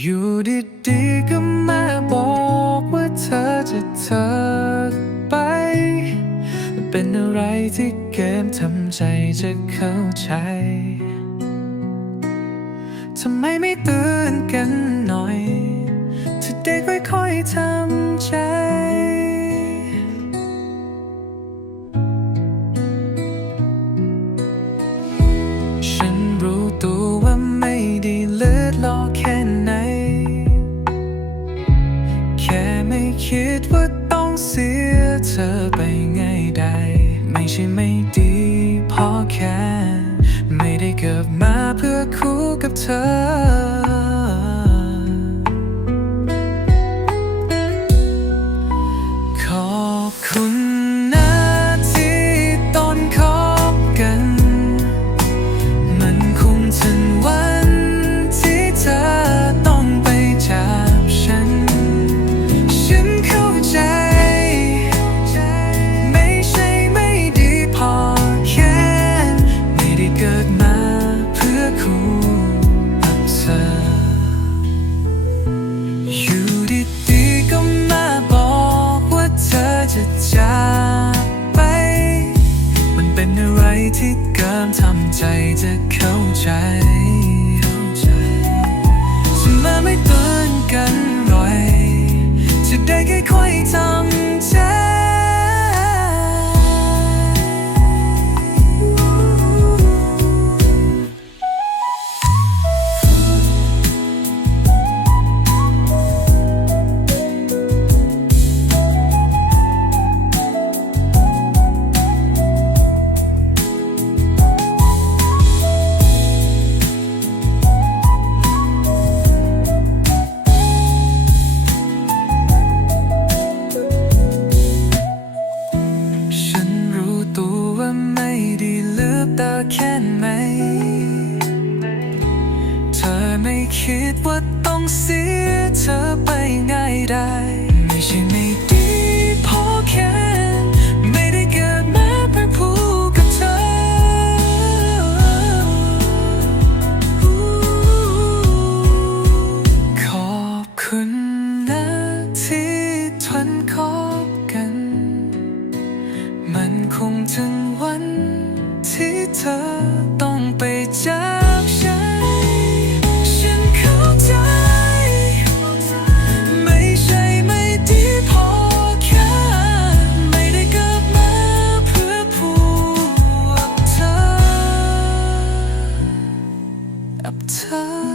อยู่ดีๆก็มาบอกว่าเธอจะเธอไป เป็นอะไรที่เกินทำใจจะเข้าใจ ทำไมไม่เตือนกันหน่อย จะได้ค่อยๆทำ คิดว่าต้องเสียเธอไปง่ายได้ไม่ใช่ไม่ดีพอแค่ ไม่ได้เกิดมาเพื่อคู่กับเธอากไป มันเป็นอะไรที่เกินทำใจจะเข้าใจจะมาไม่เตือนกันหน่อย จะได้แค่ค่อยๆทำใจ ไม่คิดว่าต้องเสียเธอไปง่ายได้ ไม่ใช่ไม่ดีพอแค่ไม่ได้เกิดมาเพื่อผูกกับเธอ ขอบคุณนะที่ทนคบกัน มันคงถึงวันที่เธอ 他